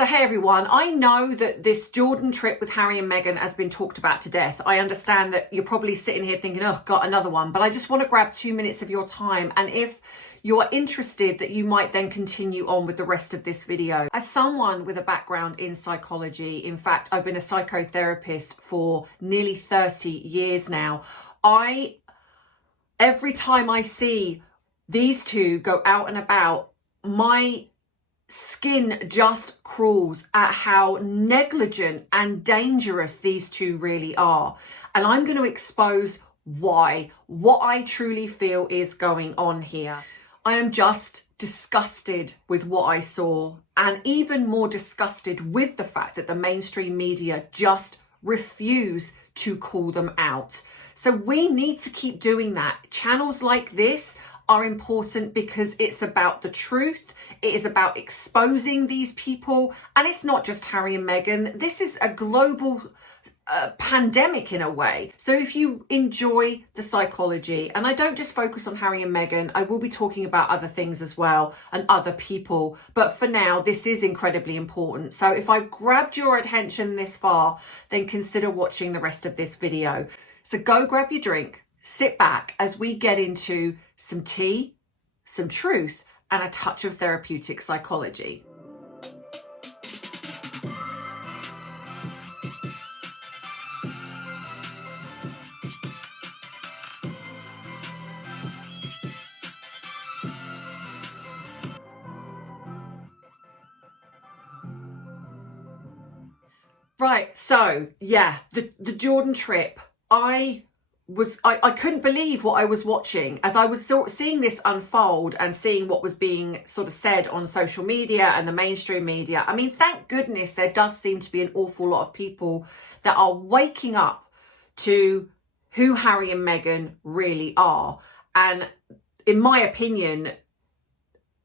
So hey everyone, I know that this Jordan trip with Harry and Meghan has been talked about to death. I understand that you're probably sitting here thinking, oh, got another one, but I just want to grab 2 minutes of your time. And if you are interested, that you might then continue on with the rest of this video. As someone with a background in psychology, in fact, I've been a psychotherapist for nearly 30 years now. Every time I see these two go out and about, my skin just crawls at how negligent and dangerous these two really are. And I'm going to expose why, what I truly feel is going on here. I am just disgusted with what I saw, and even more disgusted with the fact that the mainstream media just refuse to call them out. So we need to keep doing that. Channels like this are important because it's about the truth. It is about exposing these people. And it's not just Harry and Meghan. This is a global pandemic in a way. So if you enjoy the psychology, and I don't just focus on Harry and Meghan, I will be talking about other things as well and other people. But for now, this is incredibly important. So if I've grabbed your attention this far, then consider watching the rest of this video. So go grab your drink, sit back as we get into some tea, some truth, and a touch of therapeutic psychology. Right, so yeah, the Jordan trip, I couldn't believe what I was watching as I was sort of seeing this unfold and seeing what was being sort of said on social media and the mainstream media. I mean, thank goodness there does seem to be an awful lot of people that are waking up to who Harry and Meghan really are. And in my opinion,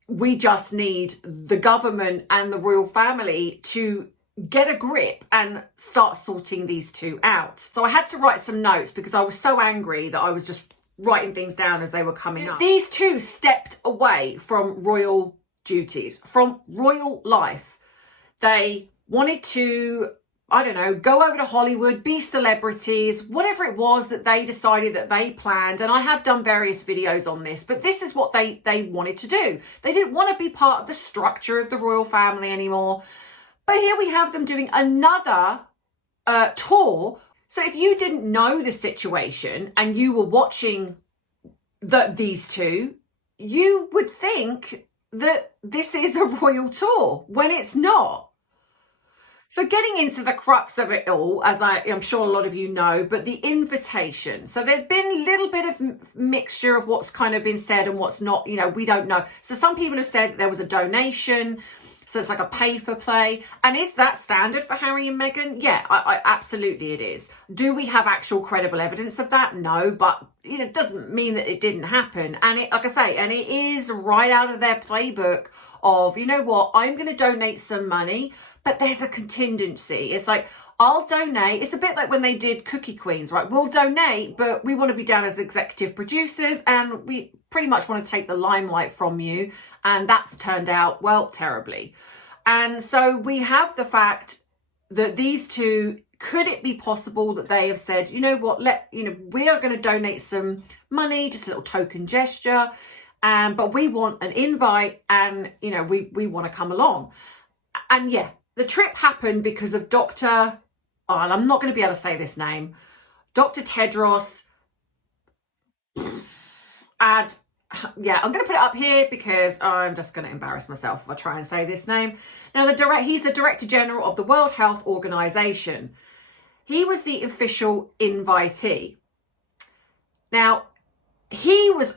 we just need the government and the royal family to get a grip and start sorting these two out. So I had to write some notes because I was so angry that I was just writing things down as they were coming up. These two stepped away from royal duties, from royal life. They wanted to, I don't know, go over to Hollywood, be celebrities, whatever it was that they decided that they planned. And I have done various videos on this, but this is what they wanted to do. They didn't want to be part of the structure of the royal family anymore. But here we have them doing another tour. So if you didn't know the situation and you were watching these two, you would think that this is a royal tour when it's not. So getting into the crux of it all, as I'm sure a lot of you know, but the invitation. So there's been a little bit of mixture of what's kind of been said and what's not, you know, we don't know. So some people have said there was a donation. So it's like a pay for play. And is that standard for Harry and Meghan? Yeah, I absolutely it is. Do we have actual credible evidence of that? No, but you know, it doesn't mean that it didn't happen. And it, like I say, and it is right out of their playbook of, you know what, I'm going to donate some money, but there's a contingency. It's like, I'll donate. It's a bit like when they did Cookie Queens, right? We'll donate, but we want to be down as executive producers and we pretty much want to take the limelight from you. And that's turned out, well, terribly. And so we have the fact that these two, could it be possible that they have said, you know what, we are going to donate some money, just a little token gesture, but we want an invite and, you know, we want to come along. And yeah, the trip happened because of Dr. Oh, and I'm not going to be able to say this name. Dr. Tedros. I'm going to put it up here because I'm just going to embarrass myself if I try and say this name. Now, he's the Director General of the World Health Organization. He was the official invitee. Now, he was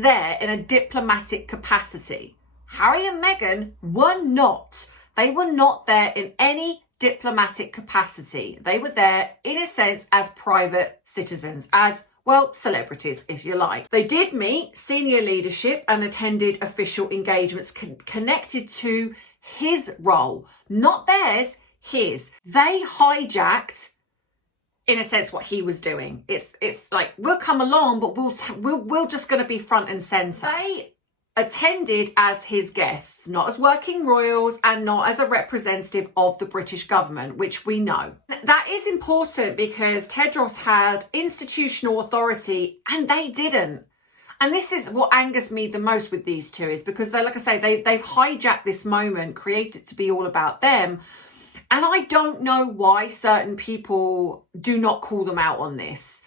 there in a diplomatic capacity. Harry and Meghan were not. They were not there in any diplomatic capacity. They were there, in a sense, as private citizens, as, well, celebrities, if you like. They did meet senior leadership and attended official engagements connected to his role, not theirs, his. They hijacked, in a sense, what he was doing. It's like, we'll come along, but we're just going to be front and center. They attended as his guests, not as working royals and not as a representative of the British government, which we know. That is important because Tedros had institutional authority and they didn't. And this is what angers me the most with these two, is because they're, like I say, they've hijacked this moment, created it to be all about them. And I don't know why certain people do not call them out on this.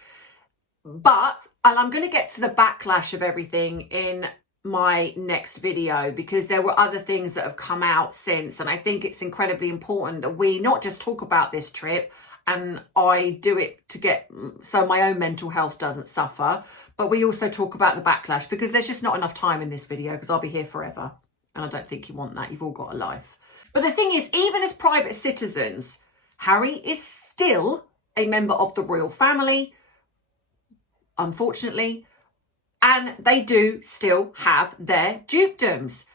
But, and I'm going to get to the backlash of everything in my next video, because there were other things that have come out since, and I think it's incredibly important that we not just talk about this trip, and I do it to get so my own mental health doesn't suffer, but we also talk about the backlash, because there's just not enough time in this video, because I'll be here forever and I don't think you want that. You've all got a life. But the thing is, even as private citizens, Harry is still a member of the royal family, unfortunately, and they do still have their dukedoms,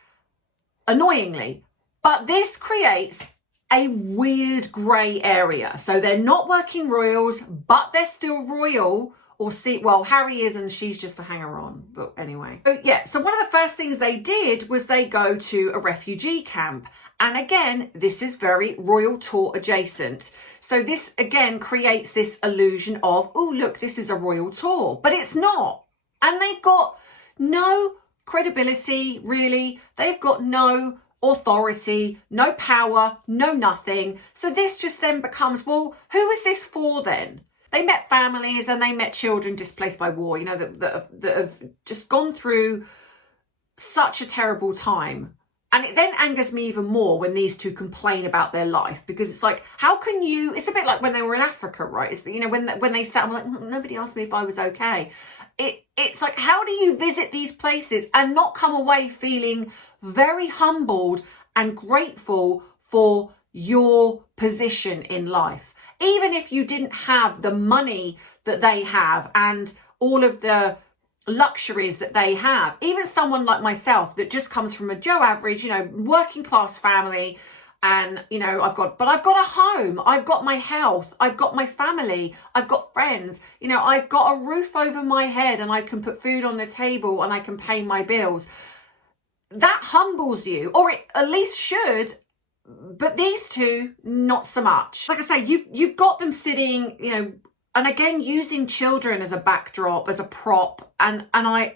annoyingly. But this creates a weird grey area. So they're not working royals, but they're still royal, or well, Harry is and she's just a hanger-on, but anyway. So, yeah, so one of the first things they did was they go to a refugee camp. And again, this is very royal tour adjacent. So this, again, creates this illusion of, oh, look, this is a royal tour, but it's not. And they've got no credibility, really. They've got no authority, no power, no nothing. So this just then becomes, well, who is this for then? They met families and they met children displaced by war, you know, that have just gone through such a terrible time. And it then angers me even more when these two complain about their life, because it's like, how can you, it's a bit like when they were in Africa, right? It's, you know, when they sat, I'm like, nobody asked me if I was okay. It's like, how do you visit these places and not come away feeling very humbled and grateful for your position in life? Even if you didn't have the money that they have and all of the luxuries that they have, even someone like myself that just comes from a Joe average, you know, working class family, and, you know, I've got a home, I've got my health, I've got my family, I've got friends, you know, I've got a roof over my head and I can put food on the table and I can pay my bills. That humbles you, or it at least should. But these two, not so much. Like I say, you've got them sitting, you know, and again, using children as a backdrop, as a prop. And I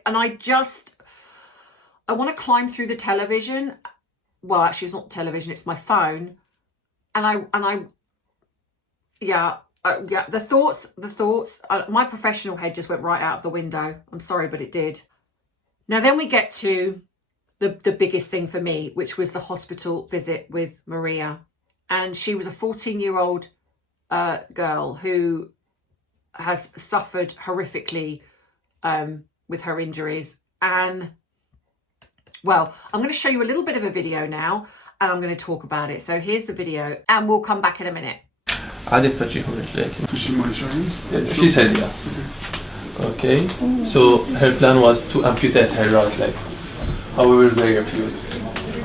want to climb through the television. Well, actually, it's not television, it's my phone. The thoughts, my professional head just went right out of the window. I'm sorry, but it did. Now, then we get to the biggest thing for me, which was the hospital visit with Maria. And she was a 14-year-old girl who has suffered horrifically with her injuries. And, well, I'm going to show you a little bit of a video now, and I'm going to talk about it. So here's the video, and we'll come back in a minute. Does she my insurance? She said yes. Okay, so her plan was to amputate her right leg. However, they refused.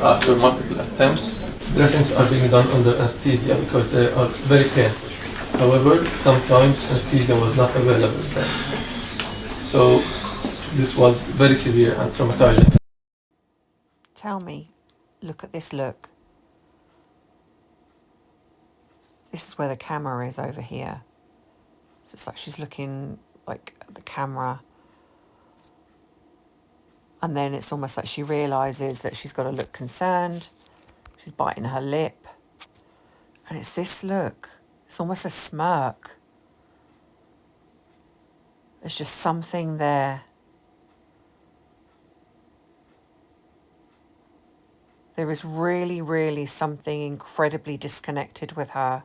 After multiple attempts, dressings are being done under anesthesia because they are very pain. However, sometimes anesthesia was not available then. So this was very severe and traumatizing. Tell me, look at this look. This is where the camera is over here. So it's like she's looking like at the camera. And then it's almost like she realises that she's got to look concerned. She's biting her lip. And it's this look. It's almost a smirk. There's just something there. There is really, really something incredibly disconnected with her.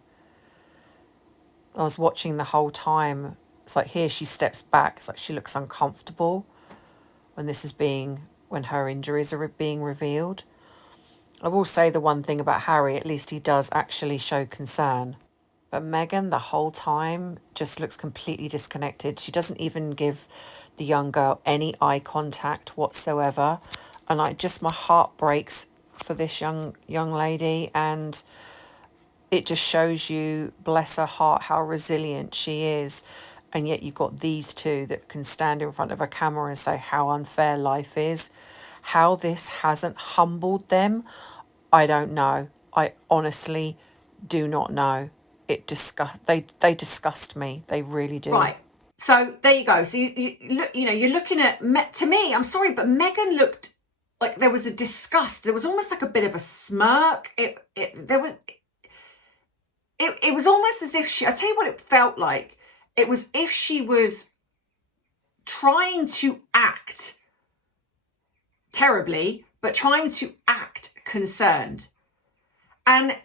I was watching the whole time. It's like here she steps back. It's like she looks uncomfortable when her injuries are being revealed. I will say the one thing about Harry, at least he does actually show concern. But Meghan, the whole time, just looks completely disconnected. She doesn't even give the young girl any eye contact whatsoever. And my heart breaks for this young lady. And it just shows you, bless her heart, how resilient she is. And yet you've got these two that can stand in front of a camera and say how unfair life is, How this hasn't humbled them, I don't know. I honestly do not know. They disgust me. They really do. Right. So there you go. So you look, you're looking at, to me, I'm sorry, but Meghan looked like there was a disgust. There was almost like a bit of a smirk. It was almost as if I tell you what it felt like. It was if she was trying to act terribly, but trying to act concerned. And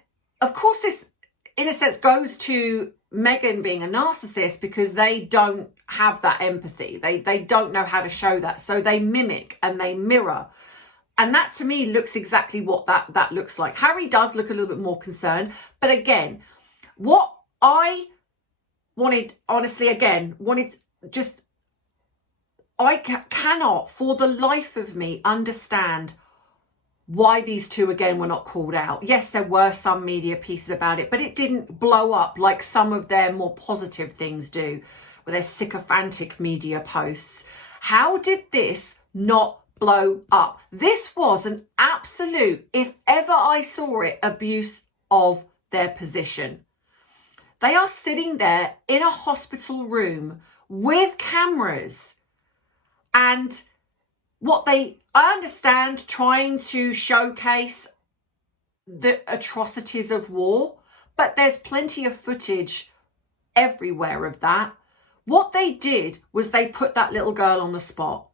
of course, this, in a sense, goes to Meghan being a narcissist, because they don't have that empathy. They don't know how to show that. So they mimic and they mirror. And that to me looks exactly what that looks like. Harry does look a little bit more concerned. But again, what I wanted, honestly, I cannot for the life of me understand why these two again were not called out. Yes, there were some media pieces about it, but it didn't blow up like some of their more positive things do, with their sycophantic media posts. How did this not blow up? This was an absolute, if ever I saw it, abuse of their position. They are sitting there in a hospital room with cameras, and I understand, trying to showcase the atrocities of war, but there's plenty of footage everywhere of that. What they did was they put that little girl on the spot,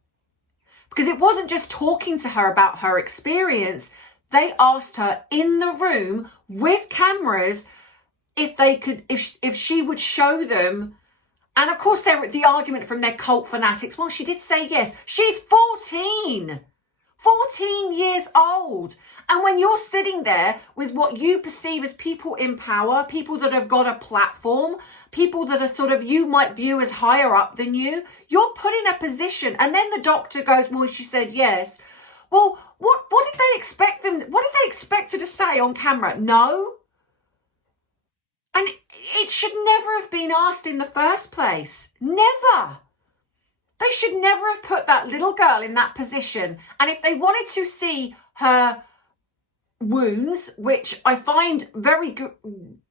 because it wasn't just talking to her about her experience. They asked her in the room with cameras if she would show them. And of course, the argument from their cult fanatics, well, she did say yes. She's 14 years old. And when you're sitting there with what you perceive as people in power, people that have got a platform, people that are sort of, you might view as higher up than you, you're put in a position. And then the doctor goes, well, she said yes. Well, what did they expect them? What did they expect her to say on camera? No. And it should never have been asked in the first place. Never. They should never have put that little girl in that position. And if they wanted to see her wounds, which I find very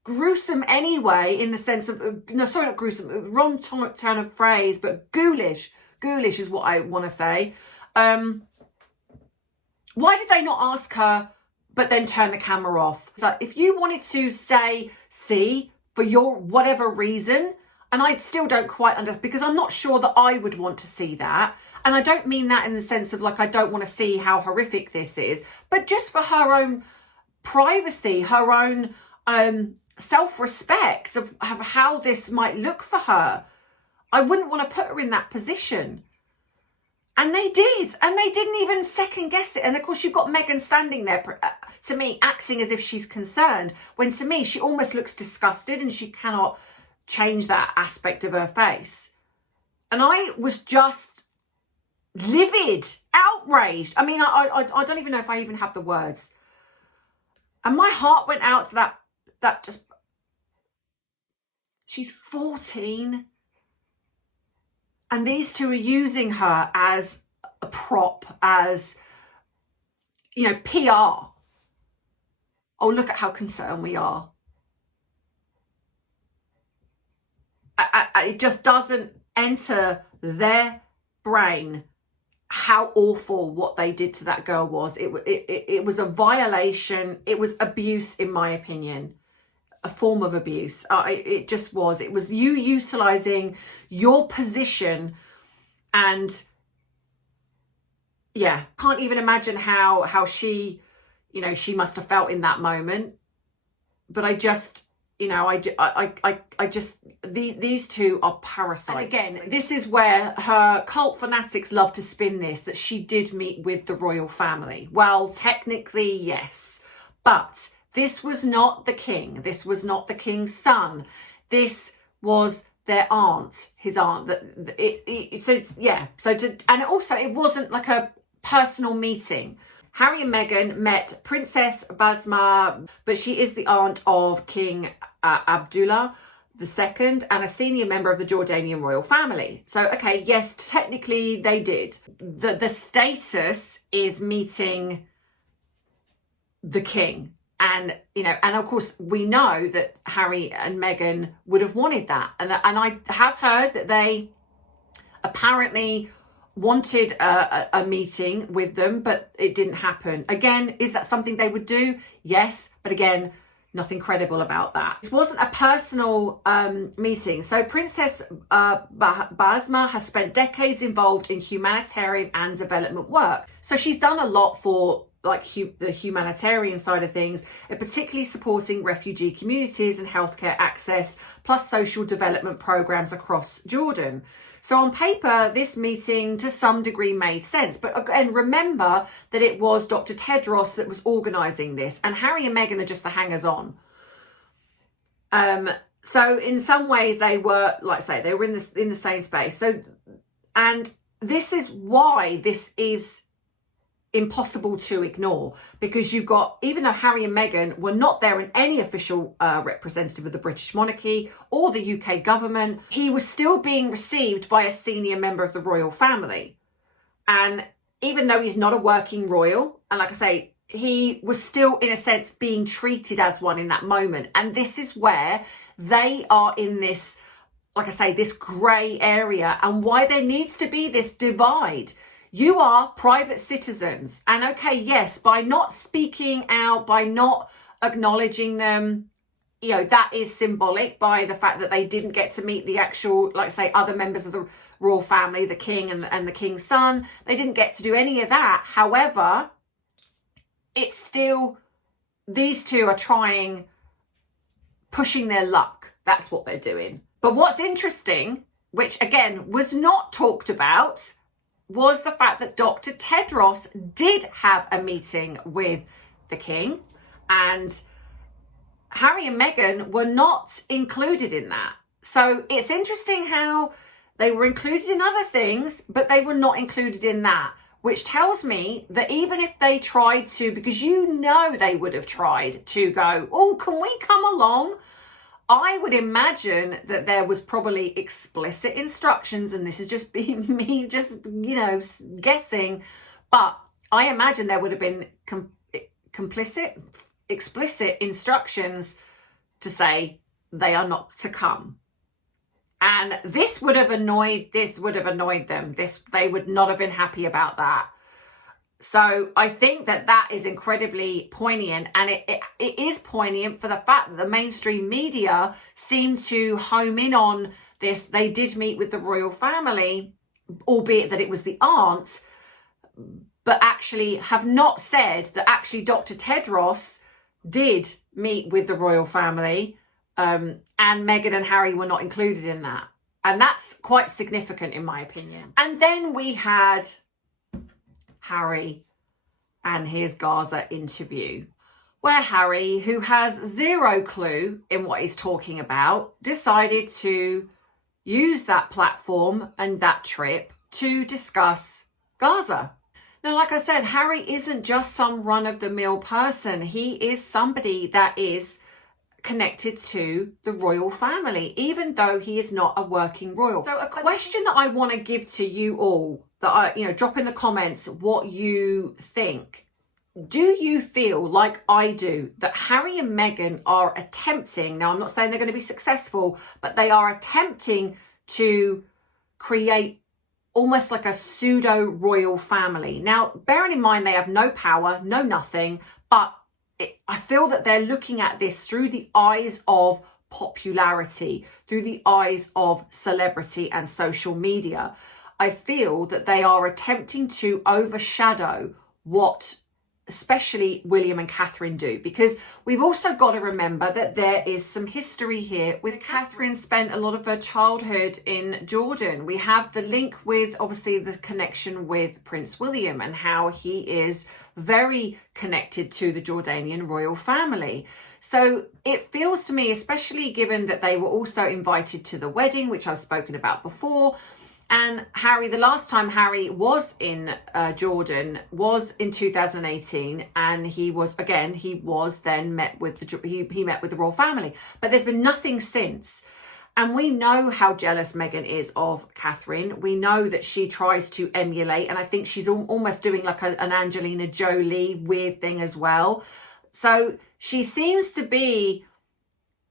gruesome anyway, in the sense of, no, sorry, not gruesome, wrong turn of phrase, but ghoulish. Ghoulish is what I want to say. Why did they not ask her, but then turn the camera off? So if you wanted to say, see, for your whatever reason, and I still don't quite understand, because I'm not sure that I would want to see that. And I don't mean that in the sense of like, I don't want to see how horrific this is, but just for her own privacy, her own self-respect of how this might look for her. I wouldn't want to put her in that position. And they did. And they didn't even second guess it. And of course, you've got Meghan standing there, to me, acting as if she's concerned, when to me, she almost looks disgusted and she cannot change that aspect of her face. And I was just livid, outraged. I mean, I don't even know if I even have the words. And my heart went out to that just, she's 14. And these two are using her as a prop, as, PR. Oh, look at how concerned we are. It just doesn't enter their brain how awful what they did to that girl was. It was a violation. It was abuse, in my opinion. A form of abuse. It just was. It was you utilizing your position, and yeah, can't even imagine how she, she must have felt in that moment. But I just, these two are parasites. And again, this is where her cult fanatics love to spin this, that she did meet with the royal family. Well, technically, yes, but this was not the king. This was not the king's son. This was their aunt, his aunt. And also it wasn't like a personal meeting. Harry and Meghan met Princess Basma, but she is the aunt of King Abdullah, II and a senior member of the Jordanian royal family. So, okay, yes, technically they did. The status is meeting the king. And, you know, and of course we know that Harry and Meghan would have wanted that. And I have heard that they apparently wanted a meeting with them, but it didn't happen. Again, is that something they would do? Yes, but again, nothing credible about that. It wasn't a personal meeting. So Princess Basma has spent decades involved in humanitarian and development work. So she's done a lot for like the humanitarian side of things, and particularly supporting refugee communities and healthcare access, plus social development programs across Jordan. So on paper, this meeting to some degree made sense. But again, remember that it was Dr. Tedros that was organising this, and Harry and Meghan are just the hangers-on. So in some ways they were, like I say, they were in the same space. So, and this is why this is impossible to ignore, because you've got, even though Harry and Meghan were not there in any official representative of the British monarchy or the UK government, he was still being received by a senior member of the royal family. And even though he's not a working royal, and like I say, he was still in a sense being treated as one in that moment. And this is where they are in this, like I say, this grey area, and why there needs to be this divide. You are private citizens. And okay, yes, by not speaking out, by not acknowledging them, you know, that is symbolic by the fact that they didn't get to meet the actual, like say, other members of the royal family, the king and the king's son. They didn't get to do any of that. However, it's still, these two are trying, pushing their luck. That's what they're doing. But what's interesting, which again was not talked about, was the fact that Dr. Tedros did have a meeting with the king, and Harry and Meghan were not included in that. So it's interesting how they were included in other things, but they were not included in that, which tells me that even if they tried to, because you know they would have tried to go, oh, can we come along? I would imagine that there was probably explicit instructions, and this is just being me, just, you know, guessing, but I imagine there would have been explicit instructions to say they are not to come. And this would have annoyed them. They would not have been happy about that. So I think that is incredibly poignant, and it is poignant for the fact that the mainstream media seem to home in on this. They did meet with the royal family, albeit that it was the aunt, but actually have not said that actually Dr. Tedros did meet with the royal family, and Meghan and Harry were not included in that. And that's quite significant in my opinion. And then we had Harry and his Gaza interview, where Harry, who has zero clue in what he's talking about, decided to use that platform and that trip to discuss Gaza. Now, like I said, Harry isn't just some run-of-the-mill person. He is somebody that is connected to the royal family, even though he is not a working royal. So a question that I want to give to you all, that drop in the comments what you think. Do you feel like I do that Harry and Meghan are attempting, now I'm not saying they're going to be successful, but they are attempting to create almost like a pseudo royal family? Now, bearing in mind they have no power, no nothing, but I feel that they're looking at this through the eyes of popularity, through the eyes of celebrity and social media. I feel that they are attempting to overshadow what especially William and Catherine do, because we've also got to remember that there is some history here with Catherine spent a lot of her childhood in Jordan. We have the link with obviously the connection with Prince William and how he is very connected to the Jordanian royal family. So it feels to me, especially given that they were also invited to the wedding, which I've spoken about before. And Harry, the last time Harry was in Jordan was in 2018, and he was then met with he met with the royal family. But there's been nothing since. And we know how jealous Meghan is of Catherine. We know that she tries to emulate, and I think she's almost doing like an Angelina Jolie weird thing as well. So she seems to be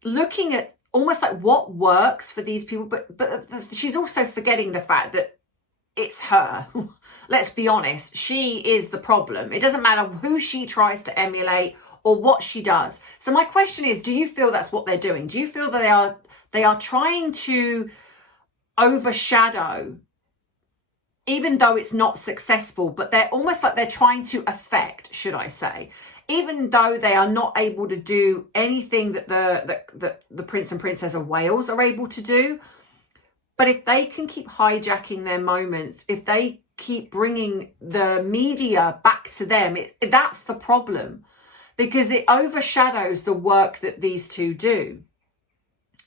looking at almost like what works for these people, but she's also forgetting the fact that it's her. Let's be honest, she is the problem. It doesn't matter who she tries to emulate or what she does. So my question is, do you feel that's what they're doing? Do you feel that they are trying to overshadow, even though it's not successful, but they're almost like they're trying to affect, should I say, even though they are not able to do anything that the Prince and Princess of Wales are able to do. But if they can keep hijacking their moments, if they keep bringing the media back to them, that's the problem, because it overshadows the work that these two do.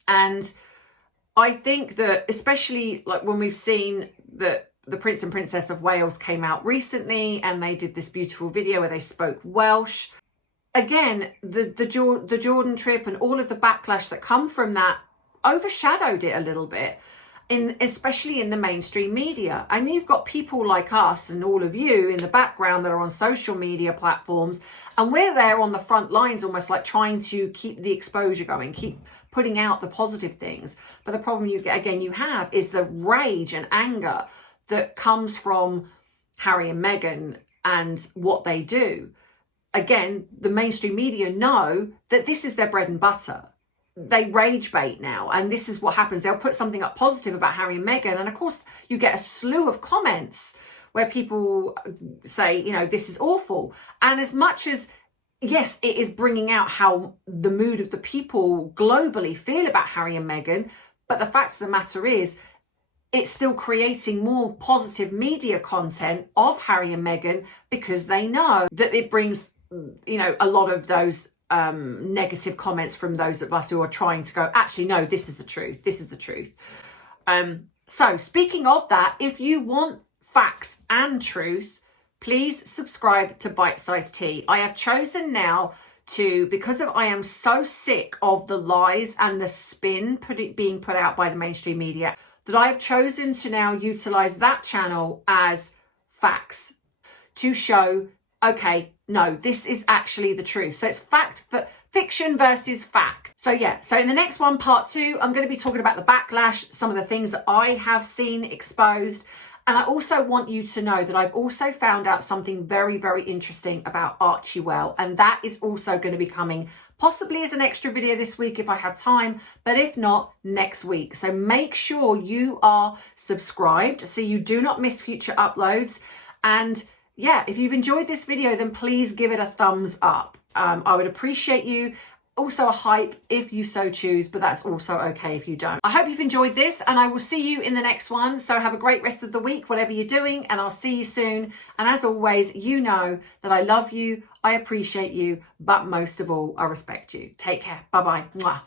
And I think that, especially like when we've seen that the Prince and Princess of Wales came out recently and they did this beautiful video where they spoke Welsh. Again, the Jordan trip and all of the backlash that come from that overshadowed it a little bit, especially in the mainstream media. And you've got people like us and all of you in the background that are on social media platforms, and we're there on the front lines almost like trying to keep the exposure going, keep putting out the positive things. But the problem you have is the rage and anger that comes from Harry and Meghan and what they do. Again, the mainstream media know that this is their bread and butter. They rage bait now, and this is what happens. They'll put something up positive about Harry and Meghan, and of course you get a slew of comments where people say, you know, this is awful. And as much as, yes, it is bringing out how the mood of the people globally feel about Harry and Meghan, but the fact of the matter is, it's still creating more positive media content of Harry and Meghan, because they know that it brings, you know, a lot of those negative comments from those of us who are trying to go, actually, no, this is the truth. This is the truth. So speaking of that, if you want facts and truth, please subscribe to Bite Size Tea. I have chosen now to, because I am so sick of the lies and the spin being put out by the mainstream media, that I have chosen to now utilize that channel as facts to show, okay, no, this is actually the truth. So it's fiction versus fact. So yeah, so in the next one, part 2, I'm going to be talking about the backlash, some of the things that I have seen exposed. And I also want you to know that I've also found out something very, very interesting about Archie Well. And that is also going to be coming possibly as an extra video this week if I have time, but if not, next week. So make sure you are subscribed so you do not miss future uploads. And yeah, if you've enjoyed this video, then please give it a thumbs up. I would appreciate you. Also a hype if you so choose, but that's also okay if you don't. I hope you've enjoyed this, and I will see you in the next one. So have a great rest of the week, whatever you're doing, and I'll see you soon. And as always, you know that I love you, I appreciate you, but most of all, I respect you. Take care. Bye-bye. Mwah.